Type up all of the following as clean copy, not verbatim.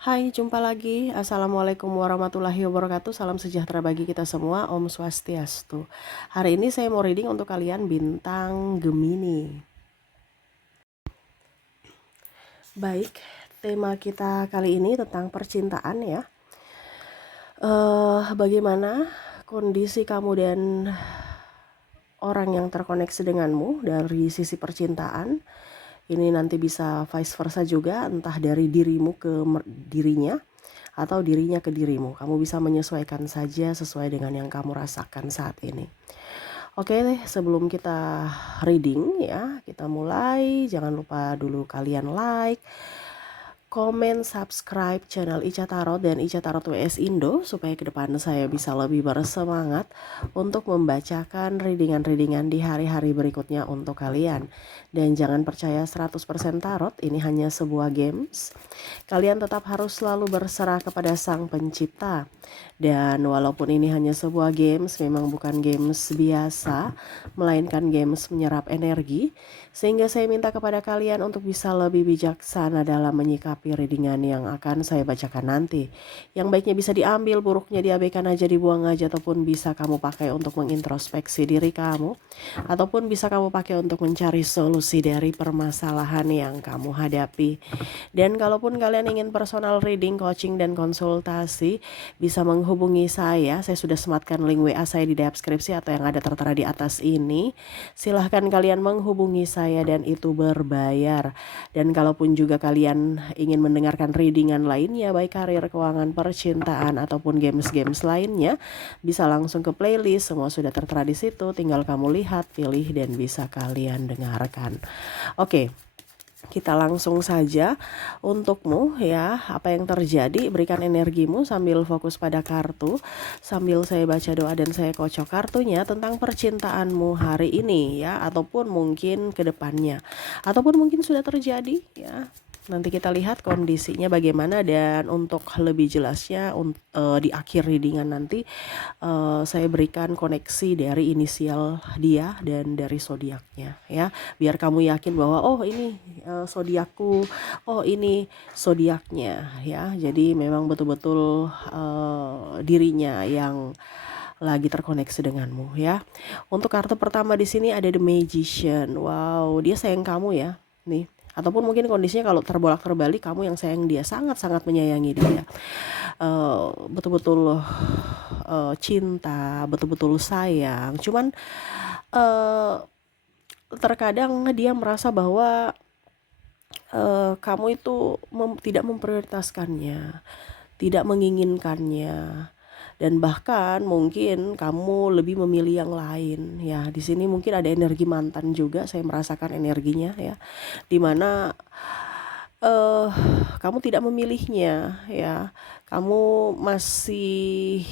Hai, jumpa lagi. Assalamualaikum warahmatullahi wabarakatuh. Salam sejahtera bagi kita semua. Om Swastiastu. Hari ini saya mau reading untuk kalian bintang Gemini. Baik, tema kita kali ini tentang percintaan ya. Bagaimana kondisi kamu dan orang yang terkoneksi denganmu dari sisi percintaan? Ini nanti bisa vice versa juga, entah dari dirimu ke dirinya atau dirinya ke dirimu. Kamu bisa menyesuaikan saja sesuai dengan yang kamu rasakan saat ini. Oke deh, sebelum kita reading ya, kita mulai. Jangan lupa dulu kalian like, komen, subscribe channel Ica Tarot dan Ica Tarot WS Indo supaya ke depan saya bisa lebih bersemangat untuk membacakan readingan-readingan di hari-hari berikutnya untuk kalian. Dan jangan percaya 100% tarot, ini hanya sebuah games. Kalian tetap harus selalu berserah kepada Sang Pencipta. Dan walaupun ini hanya sebuah games, memang bukan games biasa, melainkan games menyerap energi. Sehingga saya minta kepada kalian untuk bisa lebih bijaksana dalam menyikapi readingan yang akan saya bacakan nanti. Yang baiknya bisa diambil, buruknya diabaikan aja, dibuang aja, ataupun bisa kamu pakai untuk mengintrospeksi diri kamu, ataupun bisa kamu pakai untuk mencari solusi dari permasalahan yang kamu hadapi. Dan kalaupun kalian ingin personal reading, coaching, dan konsultasi, bisa menghubungi saya. Saya sudah sematkan link WA saya di deskripsi atau yang ada tertera di atas ini. Silahkan kalian menghubungi saya dan itu berbayar. Dan kalaupun juga kalian ingin mendengarkan readingan lainnya, baik karir, keuangan, percintaan, ataupun games-games lainnya, bisa langsung ke playlist. Semua sudah tertera di situ. Tinggal kamu lihat, pilih, dan bisa kalian dengarkan. Oke. Kita langsung saja untukmu ya, apa yang terjadi, berikan energimu sambil fokus pada kartu, sambil saya baca doa dan saya kocok kartunya tentang percintaanmu hari ini ya, ataupun mungkin ke depannya, ataupun mungkin sudah terjadi ya. Nanti kita lihat kondisinya bagaimana, dan untuk lebih jelasnya di akhir readingan nanti saya berikan koneksi dari inisial dia dan dari zodiaknya ya, biar kamu yakin bahwa oh ini zodiakku, oh ini zodiaknya ya. Jadi memang betul-betul dirinya yang lagi terkoneksi denganmu ya. Untuk kartu pertama di sini ada The Magician. Wow, dia sayang kamu ya nih. Ataupun mungkin kondisinya kalau terbolak-terbalik kamu yang sayang dia, sangat-sangat menyayangi dia. Betul-betul cinta, betul-betul sayang. Cuman terkadang dia merasa bahwa kamu itu tidak memprioritaskannya, tidak menginginkannya, dan bahkan mungkin kamu lebih memilih yang lain ya. Di sini mungkin ada energi mantan juga, saya merasakan energinya ya, dimana kamu tidak memilihnya ya, kamu masih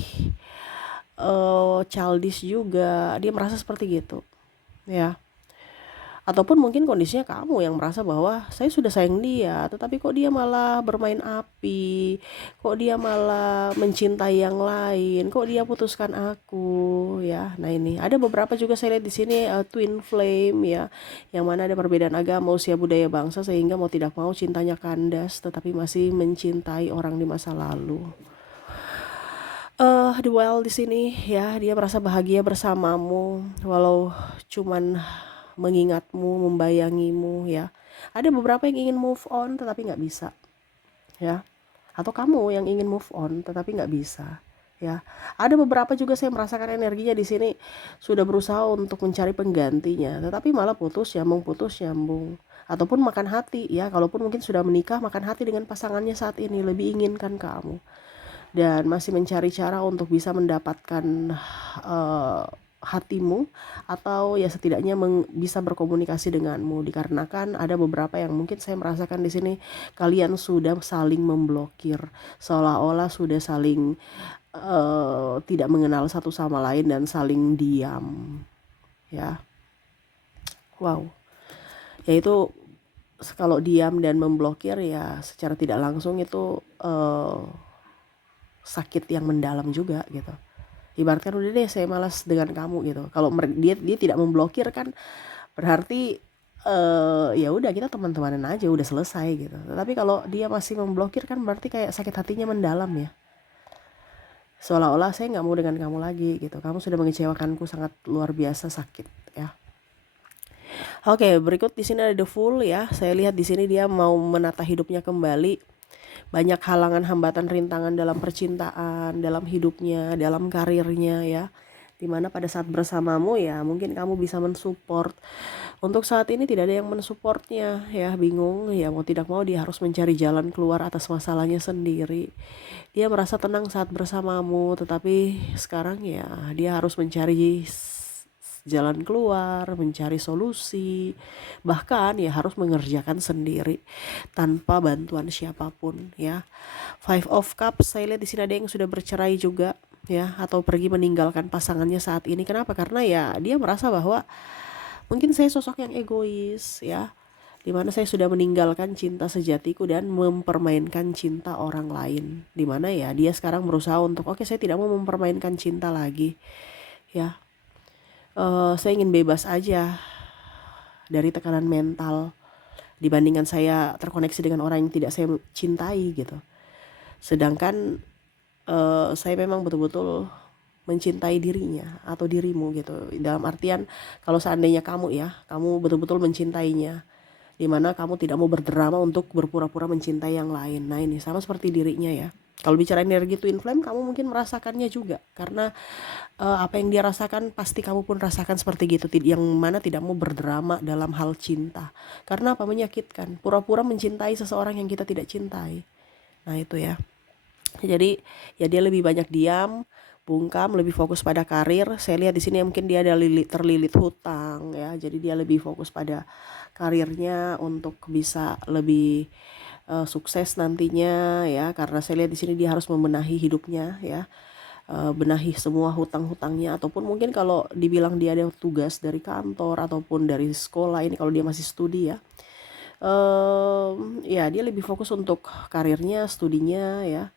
childish juga, dia merasa seperti gitu ya. Ataupun mungkin kondisinya kamu yang merasa bahwa saya sudah sayang dia, tetapi kok dia malah bermain api, kok dia malah mencintai yang lain, kok dia putuskan aku ya. Nah ini ada beberapa juga saya lihat di sini twin flame ya, yang mana ada perbedaan agama, usia, budaya, bangsa, sehingga mau tidak mau cintanya kandas, tetapi masih mencintai orang di masa lalu. Duel di sini ya, dia merasa bahagia bersamamu walau cuman mengingatmu, membayangimu ya. Ada beberapa yang ingin move on tetapi nggak bisa ya. Atau kamu yang ingin move on tetapi nggak bisa ya. Ada beberapa juga saya merasakan energinya di sini sudah berusaha untuk mencari penggantinya, tetapi malah putus nyambung. Ataupun makan hati ya, kalaupun mungkin sudah menikah, makan hati dengan pasangannya saat ini, lebih inginkan kamu dan masih mencari cara untuk bisa mendapatkan hatimu, atau ya setidaknya bisa berkomunikasi denganmu, dikarenakan ada beberapa yang mungkin saya merasakan di sini kalian sudah saling memblokir, seolah-olah sudah saling tidak mengenal satu sama lain dan saling diam ya. Wow, yaitu kalau diam dan memblokir ya secara tidak langsung itu sakit yang mendalam juga gitu. Ibaratkan udah deh saya malas dengan kamu gitu. Kalau dia tidak memblokir kan berarti ya udah kita teman-temanan aja, udah selesai gitu. Tapi kalau dia masih memblokir kan berarti kayak sakit hatinya mendalam ya. Seolah-olah saya nggak mau dengan kamu lagi gitu. Kamu sudah mengecewakanku sangat luar biasa, sakit ya. Oke, berikut di sini ada The Fool ya. Saya lihat di sini dia mau menata hidupnya kembali. Banyak halangan, hambatan, rintangan dalam percintaan, dalam hidupnya, dalam karirnya ya. Dimana pada saat bersamamu ya mungkin kamu bisa mensupport. Untuk saat ini tidak ada yang mensupportnya ya, bingung ya, mau tidak mau dia harus mencari jalan keluar atas masalahnya sendiri. Dia merasa tenang saat bersamamu, tetapi sekarang ya dia harus mencari jalan keluar, mencari solusi, bahkan ya harus mengerjakan sendiri tanpa bantuan siapapun ya. Five of Cups, saya lihat di sini ada yang sudah bercerai juga ya, atau pergi meninggalkan pasangannya saat ini. Kenapa? Karena ya dia merasa bahwa mungkin saya sosok yang egois ya, dimana saya sudah meninggalkan cinta sejatiku dan mempermainkan cinta orang lain. Dimana ya dia sekarang berusaha untuk oke, saya tidak mau mempermainkan cinta lagi ya. Saya ingin bebas aja dari tekanan mental dibandingkan saya terkoneksi dengan orang yang tidak saya cintai gitu. Sedangkan saya memang betul-betul mencintai dirinya atau dirimu gitu. Dalam artian kalau seandainya kamu ya, kamu betul-betul mencintainya, dimana kamu tidak mau berdrama untuk berpura-pura mencintai yang lain. Nah ini sama seperti dirinya ya. Kalau bicara energi twin flame, kamu mungkin merasakannya juga, karena apa yang dia rasakan pasti kamu pun rasakan seperti gitu, yang mana tidak mau berdrama dalam hal cinta. Karena apa? Menyakitkan, pura-pura mencintai seseorang yang kita tidak cintai. Nah itu ya. Jadi ya dia lebih banyak diam, bungkam, lebih fokus pada karir. Saya lihat di sini mungkin dia ada terlilit hutang ya. Jadi dia lebih fokus pada karirnya untuk bisa lebih sukses nantinya ya, karena saya lihat di sini dia harus membenahi hidupnya ya. Benahi semua hutang-hutangnya, ataupun mungkin kalau dibilang dia ada tugas dari kantor ataupun dari sekolah ini kalau dia masih studi ya. Ya dia lebih fokus untuk karirnya, studinya ya.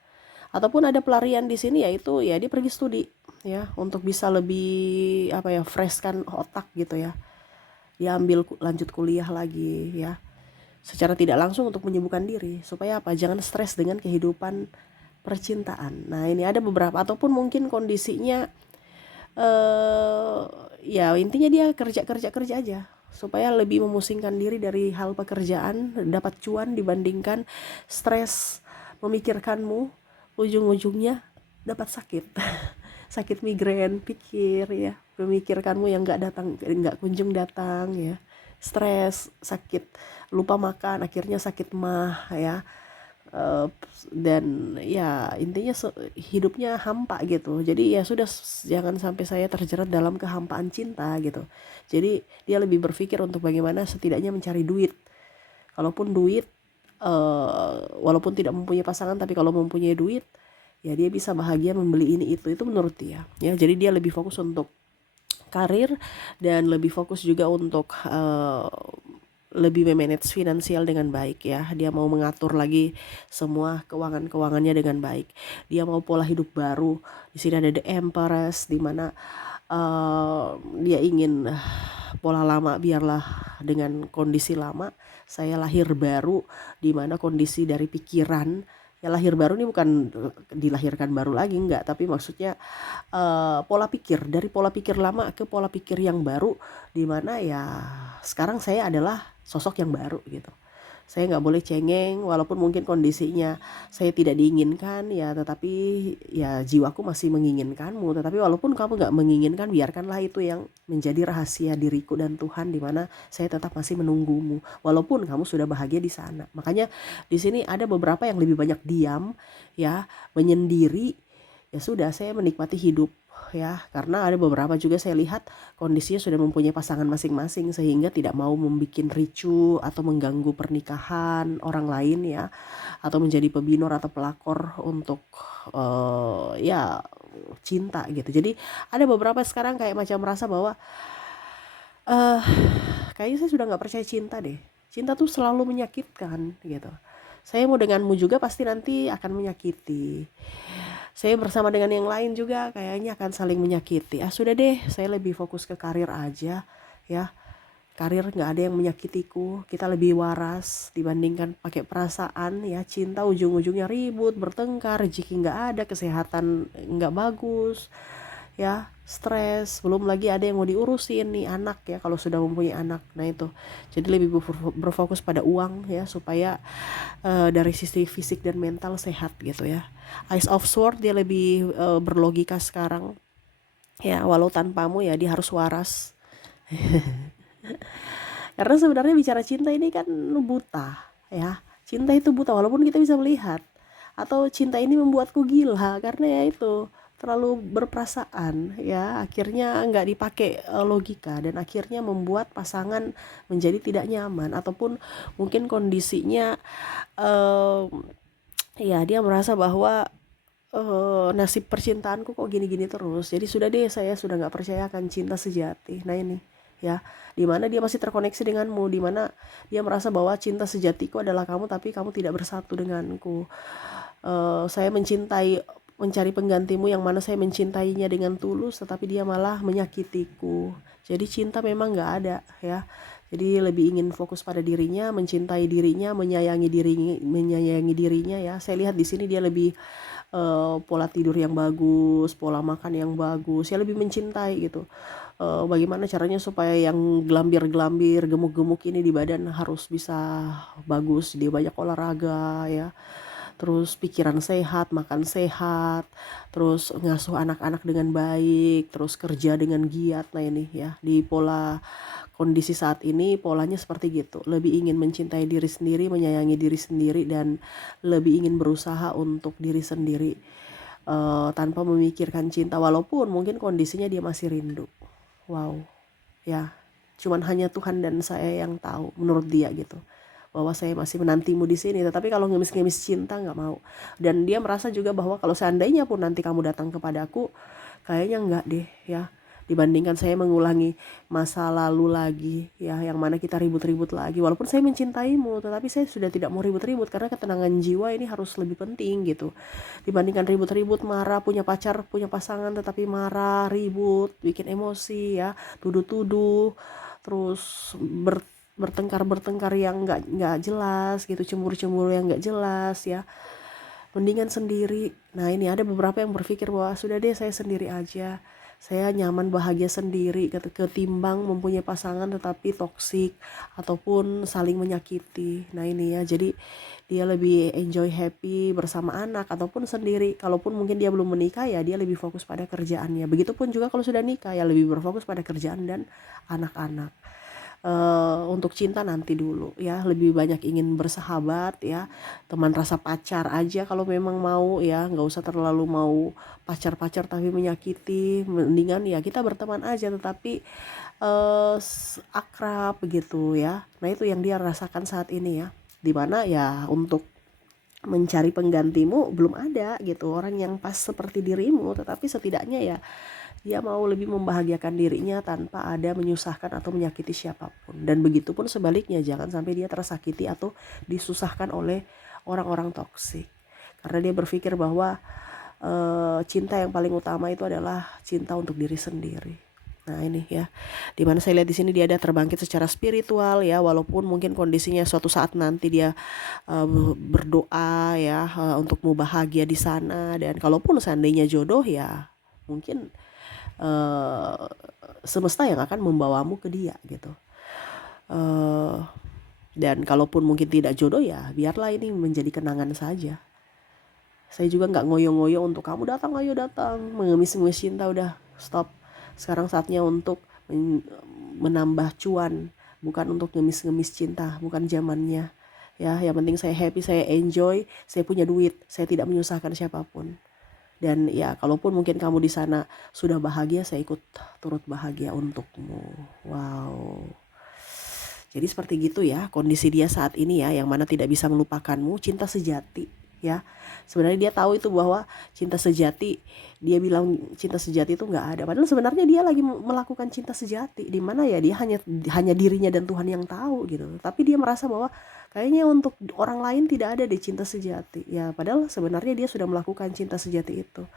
Ataupun ada pelarian di sini yaitu ya dia pergi studi ya untuk bisa lebih apa ya, fresh kan otak gitu ya. Dia ambil lanjut kuliah lagi ya. Secara tidak langsung untuk menyibukkan diri supaya apa? Jangan stres dengan kehidupan percintaan. Nah, ini ada beberapa, ataupun mungkin kondisinya ya intinya dia kerja aja supaya lebih memusingkan diri dari hal pekerjaan, dapat cuan dibandingkan stres memikirkanmu, ujung-ujungnya dapat sakit. Sakit migrain, pikir ya, memikirkanmu yang nggak kunjung datang ya, stres, sakit, lupa makan, akhirnya sakit mah ya. Dan ya intinya hidupnya hampa gitu. Jadi ya sudah, jangan sampai saya terjerat dalam kehampaan cinta gitu. Jadi dia lebih berpikir untuk bagaimana setidaknya mencari duit. Kalaupun duit, walaupun tidak mempunyai pasangan, tapi kalau mempunyai duit ya dia bisa bahagia membeli ini itu menurut dia ya. Jadi dia lebih fokus untuk karir dan lebih fokus juga untuk lebih memanage finansial dengan baik ya. Dia mau mengatur lagi semua keuangannya dengan baik. Dia mau pola hidup baru. Di sini ada The Empress, di mana dia ingin pola lama biarlah dengan kondisi lama. Saya lahir baru, di mana kondisi dari pikiran ya, lahir baru ini bukan dilahirkan baru lagi, enggak, tapi maksudnya pola pikir, dari pola pikir lama ke pola pikir yang baru, di mana ya sekarang saya adalah sosok yang baru gitu. Saya nggak boleh cengeng, walaupun mungkin kondisinya saya tidak diinginkan ya, tetapi ya jiwaku masih menginginkanmu. Tetapi walaupun kamu nggak menginginkan, biarkanlah itu yang menjadi rahasia diriku dan Tuhan, di mana saya tetap masih menunggumu walaupun kamu sudah bahagia di sana. Makanya di sini ada beberapa yang lebih banyak diam ya, menyendiri. Ya sudah, saya menikmati hidup ya, karena ada beberapa juga saya lihat kondisinya sudah mempunyai pasangan masing-masing, sehingga tidak mau membuat ricu atau mengganggu pernikahan orang lain ya, atau menjadi pebinor atau pelakor untuk ya cinta gitu. Jadi ada beberapa sekarang kayak macam merasa bahwa kayaknya saya sudah nggak percaya cinta deh. Cinta tuh selalu menyakitkan gitu. Saya mau denganmu juga pasti nanti akan menyakiti. Saya bersama dengan yang lain juga kayaknya akan saling menyakiti. Sudah deh, saya lebih fokus ke karir aja ya. karir nggak ada yang menyakitiku, kita lebih waras dibandingkan pakai perasaan ya. Cinta ujung-ujungnya ribut, bertengkar, rezeki nggak ada, kesehatan nggak bagus ya, stres, belum lagi ada yang mau diurusin nih anak ya kalau sudah mempunyai anak. Nah itu, jadi lebih berfokus pada uang ya, supaya dari sisi fisik dan mental sehat gitu ya. Ace of Sword dia lebih berlogika sekarang ya, walau tanpamu ya dia harus waras. Karena sebenarnya bicara cinta ini kan buta ya. Cinta itu buta walaupun kita bisa melihat. Atau cinta ini membuatku gila karena ya itu terlalu berperasaan ya, akhirnya nggak dipakai logika, dan akhirnya membuat pasangan menjadi tidak nyaman, ataupun mungkin kondisinya eh, ya dia merasa bahwa nasib percintaanku kok gini-gini terus, jadi sudah deh, saya sudah nggak percaya akan cinta sejati. Nah ini ya, dimana dia masih terkoneksi denganmu, dimana dia merasa bahwa cinta sejatiku adalah kamu, tapi kamu tidak bersatu denganku. Saya mencari penggantimu yang mana saya mencintainya dengan tulus, tetapi dia malah menyakitiku. Jadi cinta memang nggak ada ya. Jadi lebih ingin fokus pada dirinya, mencintai dirinya, menyayangi dirinya ya. Saya lihat di sini dia lebih pola tidur yang bagus, pola makan yang bagus, ya lebih mencintai gitu. Bagaimana caranya supaya yang gelambir-gelambir, gemuk-gemuk ini di badan harus bisa bagus, dia banyak olahraga ya. Terus pikiran sehat, makan sehat, terus ngasuh anak-anak dengan baik, terus kerja dengan giat. Nah ini ya, di pola kondisi saat ini polanya seperti gitu, lebih ingin mencintai diri sendiri, menyayangi diri sendiri, dan lebih ingin berusaha untuk diri sendiri, tanpa memikirkan cinta, walaupun mungkin kondisinya dia masih rindu. Wow ya, cuman hanya Tuhan dan saya yang tahu menurut dia gitu, bahwa saya masih menantimu di sini, tetapi kalau ngemis-ngemis cinta nggak mau. Dan dia merasa juga bahwa kalau seandainya pun nanti kamu datang kepadaku, kayaknya nggak deh ya, dibandingkan saya mengulangi masa lalu lagi ya, yang mana kita ribut-ribut lagi. Walaupun saya mencintaimu, tetapi saya sudah tidak mau ribut-ribut, karena ketenangan jiwa ini harus lebih penting gitu, dibandingkan ribut-ribut, marah, punya pacar, punya pasangan tetapi marah, ribut, bikin emosi ya, tuduh-tuduh, terus bertengkar yang nggak jelas gitu, cemburu-cemburu yang nggak jelas ya. Mendingan sendiri. Nah ini ada beberapa yang berpikir bahwa sudah deh, saya sendiri aja, saya nyaman bahagia sendiri, ketimbang mempunyai pasangan tetapi toksik ataupun saling menyakiti. Nah ini ya, jadi dia lebih enjoy happy bersama anak ataupun sendiri. Kalaupun mungkin dia belum menikah ya, dia lebih fokus pada kerjaannya. Begitupun juga kalau sudah nikah ya, lebih berfokus pada kerjaan dan anak-anak. Untuk cinta nanti dulu ya, lebih banyak ingin bersahabat ya, teman rasa pacar aja kalau memang mau ya, nggak usah terlalu mau pacar-pacar tapi menyakiti, mendingan ya kita berteman aja tetapi akrab begitu ya. Nah itu yang dia rasakan saat ini ya, dimana ya untuk mencari penggantimu belum ada gitu, orang yang pas seperti dirimu, tetapi setidaknya ya dia mau lebih membahagiakan dirinya tanpa ada menyusahkan atau menyakiti siapapun. Dan begitu pun sebaliknya, jangan sampai dia tersakiti atau disusahkan oleh orang-orang toksik. Karena dia berpikir bahwa cinta yang paling utama itu adalah cinta untuk diri sendiri. Nah ini ya, dimana saya lihat di sini dia ada terbangkit secara spiritual ya, walaupun mungkin kondisinya suatu saat nanti dia berdoa ya, untuk mau bahagia di sana. Dan kalaupun seandainya jodoh ya, mungkin uh, semesta yang akan membawamu ke dia gitu. Uh, dan kalaupun mungkin tidak jodoh ya, biarlah ini menjadi kenangan saja. Saya juga nggak ngoyo-ngoyo untuk kamu datang, ayo datang, mengemis-ngemis cinta, udah stop. Sekarang saatnya untuk menambah cuan, bukan untuk ngemis-ngemis cinta, bukan zamannya. Ya, yang penting saya happy, saya enjoy, saya punya duit, saya tidak menyusahkan siapapun. Dan ya kalaupun mungkin kamu di sana sudah bahagia, saya ikut turut bahagia untukmu. Wow. Jadi seperti gitu ya kondisi dia saat ini ya, yang mana tidak bisa melupakanmu, cinta sejati ya. Sebenarnya dia tahu itu bahwa cinta sejati, dia bilang cinta sejati itu nggak ada. Padahal sebenarnya dia lagi melakukan cinta sejati, di mana ya dia hanya dirinya dan Tuhan yang tahu gitu. Tapi dia merasa bahwa kayaknya untuk orang lain tidak ada deh cinta sejati. Ya padahal sebenarnya dia sudah melakukan cinta sejati itu,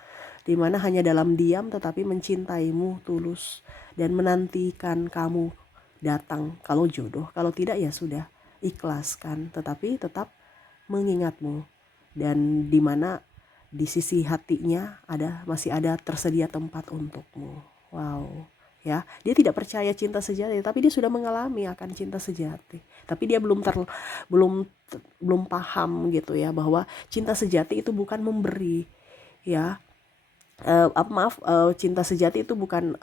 di mana hanya dalam diam tetapi mencintaimu tulus dan menantikan kamu datang kalau jodoh, kalau tidak ya sudah, ikhlaskan, tetapi tetap mengingatmu, dan di mana di sisi hatinya masih ada tersedia tempat untukmu. Wow, ya, dia tidak percaya cinta sejati, tapi dia sudah mengalami akan cinta sejati, tapi dia belum paham gitu ya, bahwa cinta sejati itu bukan memberi, ya. Cinta sejati itu bukan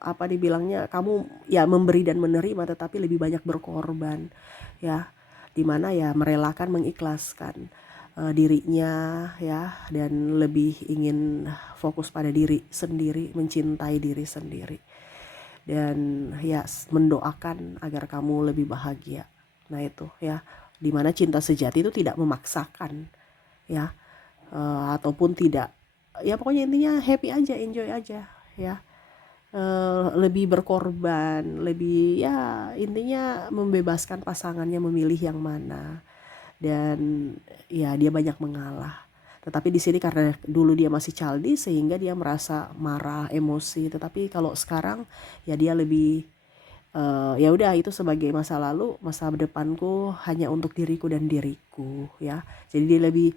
apa dibilangnya, kamu ya memberi dan menerima, tetapi lebih banyak berkorban, ya, dimana ya merelakan, mengikhlaskan dirinya, ya, dan lebih ingin fokus pada diri sendiri, mencintai diri sendiri, dan ya mendoakan agar kamu lebih bahagia. Nah itu ya, dimana cinta sejati itu tidak memaksakan, ya, ataupun tidak, ya pokoknya intinya happy aja, enjoy aja, ya. Lebih berkorban, lebih, ya intinya membebaskan pasangannya memilih yang mana, dan ya dia banyak mengalah. Tetapi di sini karena dulu dia masih childish sehingga dia merasa marah, emosi, tetapi kalau sekarang ya dia lebih ya udah, itu sebagai masa lalu, masa depanku hanya untuk diriku dan diriku, ya. Jadi dia lebih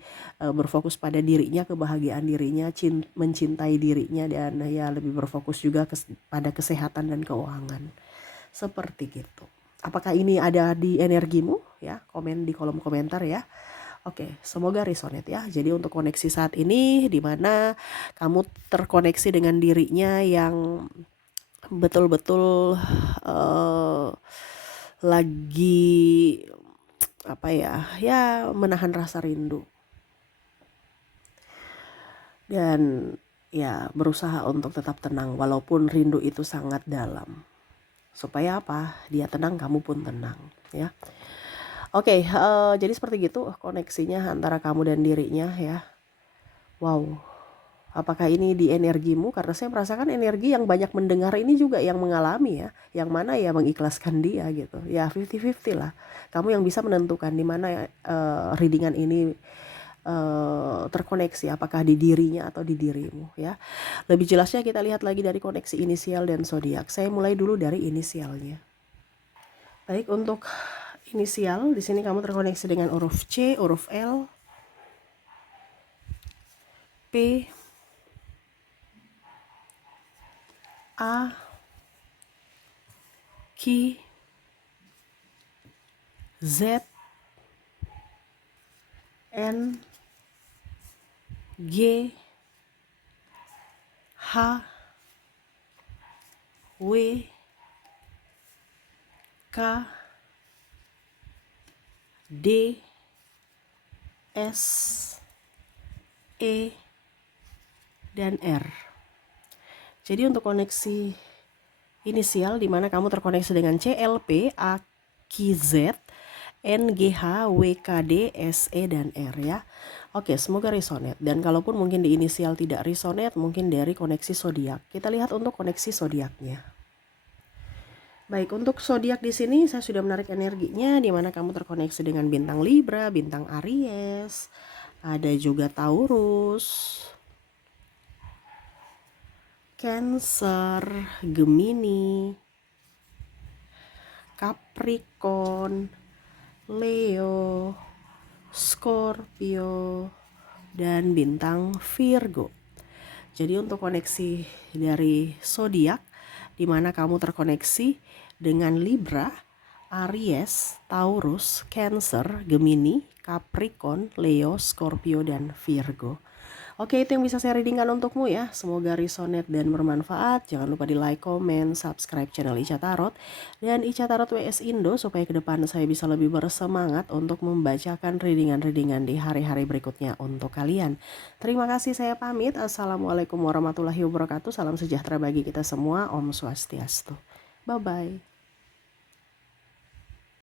berfokus pada dirinya, kebahagiaan dirinya, mencintai dirinya, dan ya lebih berfokus juga pada kesehatan dan keuangan. Seperti gitu. Apakah ini ada di energimu? Ya, komen di kolom komentar ya. Oke, semoga resonate ya. Jadi untuk koneksi saat ini, di mana kamu terkoneksi dengan dirinya yang betul-betul lagi apa ya menahan rasa rindu, dan ya berusaha untuk tetap tenang walaupun rindu itu sangat dalam, supaya apa, dia tenang, kamu pun tenang, ya. Oke, jadi seperti gitu koneksinya antara kamu dan dirinya, ya. Wow, apakah ini di energimu? Karena saya merasakan energi yang banyak mendengar ini juga yang mengalami, ya. Yang mana ya mengikhlaskan dia gitu. Ya 50-50 lah. Kamu yang bisa menentukan di mana readingan ini terkoneksi, apakah di dirinya atau di dirimu, ya. Lebih jelasnya kita lihat lagi dari koneksi inisial dan zodiak. Saya mulai dulu dari inisialnya. Baik, untuk inisial di sini kamu terkoneksi dengan huruf C, huruf L, P, A, Q, Z, N, G, H, W, K, D, S, E, dan R. Jadi untuk koneksi inisial di mana kamu terkoneksi dengan CLP, AQZ, NGH, WKD, SE, dan R, ya. Oke, semoga resonate. Dan kalaupun mungkin di inisial tidak resonate, mungkin dari koneksi zodiak. Kita lihat untuk koneksi zodiaknya. Baik, untuk zodiak di sini saya sudah menarik energinya, di mana kamu terkoneksi dengan bintang Libra, bintang Aries, ada juga Taurus, Cancer, Gemini, Capricorn, Leo, Scorpio, dan bintang Virgo. Jadi untuk koneksi dari zodiak, di mana kamu terkoneksi dengan Libra, Aries, Taurus, Cancer, Gemini, Capricorn, Leo, Scorpio, dan Virgo. Oke, itu yang bisa saya readingkan untukmu ya. Semoga resonate dan bermanfaat. Jangan lupa di like, comment, subscribe channel Ica Tarot dan Ica Tarot WS Indo, supaya ke depan saya bisa lebih bersemangat untuk membacakan readingan-readingan di hari-hari berikutnya untuk kalian. Terima kasih, saya pamit. Assalamualaikum warahmatullahi wabarakatuh. Salam sejahtera bagi kita semua. Om Swastiastu. Bye-bye.